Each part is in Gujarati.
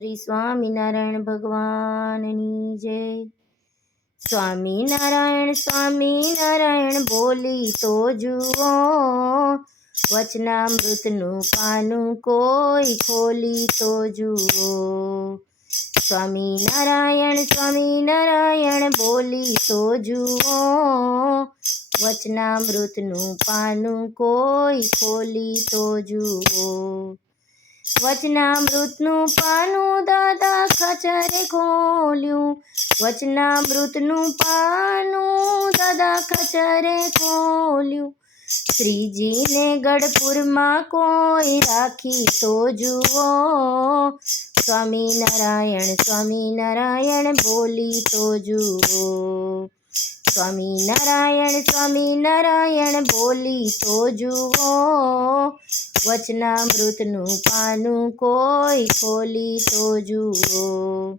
શ્રી સ્વામિનારાયણ ભગવાનની જય. સ્વામિનારાયણ સ્વામિનારાયણ, બોલી તો જુઓ. વચનામૃતનું પાનું કોઈ ખોલી તો જુઓ. સ્વામિનારાયણ સ્વામિનારાયણ, બોલી તો જુઓ. વચનામૃતનું પાનું કોઈ ખોલી તો જુઓ. વચનામૃતનું પાનું દાદા ખચરે ખોલ્યું. વચનામૃતનું પાનું દાદા ખચરે ખોલ્યું. શ્રીજીને ગઢપુરમાં કોઈ રાખી તો જુઓ. સ્વામિનારાયણ સ્વામિનારાયણ બોલી તો જુઓ. સ્વામિનારાયણ સ્વામિનારાયણ બોલી તો જુઓ. વચનામૃતનું પાનું કોઈ ખોલી તો જુઓ.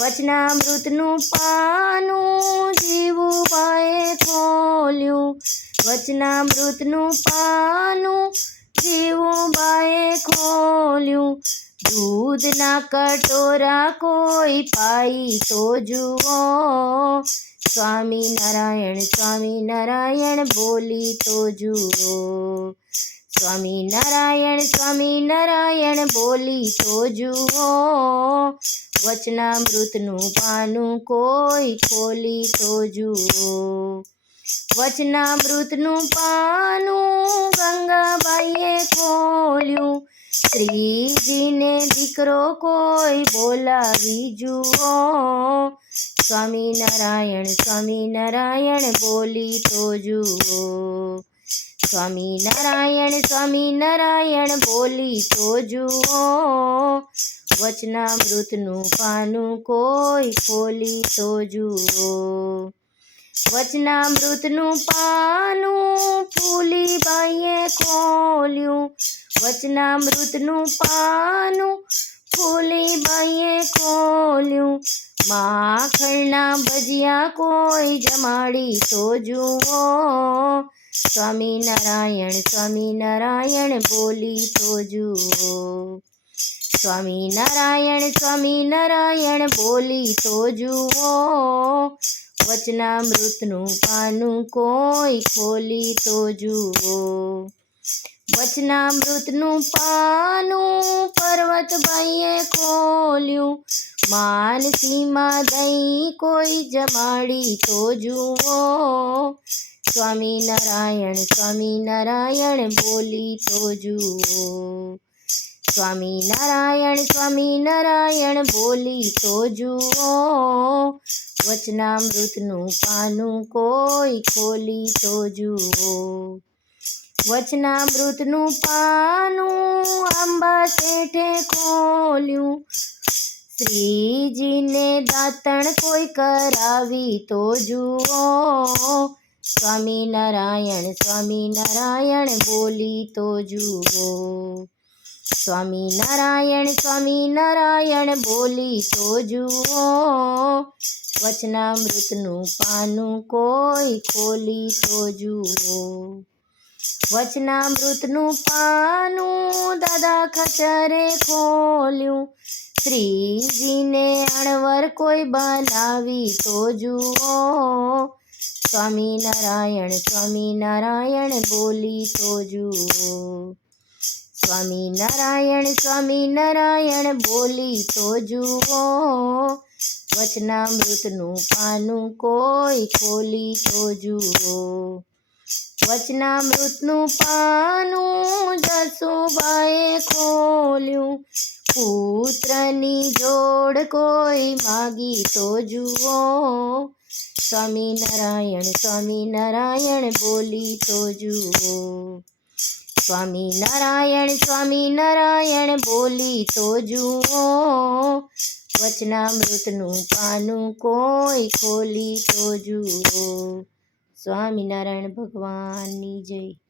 વચનામૃતનું પાનું જીવુબાએ ખોલ્યું. વચનામૃતનું પાનું જીવુબાએ ખોલ્યું. દૂધના કટોરા કોઈ પાઈ તો જુઓ. સ્વામિનારાયણ સ્વામિનારાયણ બોલી તો જુઓ. સ્વામિનારાયણ સ્વામિનારાયણ બોલી તો જુઓ. વચનામૃતનું પાનું કોઈ ખોલી તો જુઓ. વચનામૃતનું પાનું ગંગાબાઈએ ખોલ્યું. શ્રીજીને દીકરો કોઈ બોલાવી જુઓ. સ્વામિનારાયણ સ્વામિનારાયણ બોલી તો જુઓ. સ્વામિનારાયણ સ્વામિનારાયણ બોલી તો જુઓ. વચનામૃતનું પાનું કોઈ ખોલી તો જુઓ. વચનામૃતનું પાનું ફૂલીબાઈએ ખોલ્યું. વચનામૃતનું પાનું ફૂલીબાઈએ ખોલ્યું. માખણના ભજીયા કોઈ જમાડી તો જુઓ. સ્વામિનારાયણ સ્વામિનારાયણ બોલી તો જુઓ. સ્વામિનારાયણ સ્વામિનારાયણ બોલી તો જુઓ. વચનામૃતનું પાનું કોઈ ખોલી તો જુઓ. વચનામૃતનું પાનું પર્વતભાઈએ ખોલ્યું. માનસીમાં દહીં કોઈ જમાડી તો જુઓ. સ્વામિનારાયણ સ્વામિનારાયણ બોલી તો જુઓ. સ્વામિનારાયણ સ્વામિનારાયણ બોલી તો જુઓ. વચનામૃતનું પાનું કોઈ ખોલી તો જુઓ. વચનામૃતનું પાનું આંબા શેઠે ખોલ્યું. શ્રીજીને દાંતણ કોઈ કરાવી તો જુઓ. સ્વામિનારાયણ સ્વામિનારાયણ બોલી તો જુઓ. સ્વામિનારાયણ સ્વામિનારાયણ બોલી તો જુઓ. વચનામૃતનું પાનું કોઈ ખોલી તો જુઓ. વચનામૃતનું પાનું દાદા ખચરે ખોલ્યું. શ્રીજીને અણવર કોઈ બનાવી તો જુઓ. સ્વામિનારાયણ સ્વામિનારાયણ બોલી તો જુઓ. સ્વામિનારાયણ સ્વામિનારાયણ બોલી તો જુઓ. વચનામૃતનું પાનું કોઈ ખોલી તો જુઓ. વચનામૃતનું પાનું જસુબાએ ખોલ્યું. પુત્રની જોડ કોઈ માગી તો જુઓ. સ્વામિનારાયણ સ્વામિનારાયણ બોલી તો જુઓ. સ્વામિનારાયણ સ્વામિનારાયણ બોલી તો જુઓ. વચનામૃતનું પાનું કોઈ ખોલી તો જુઓ. સ્વામિનારાયણ ભગવાનની જય.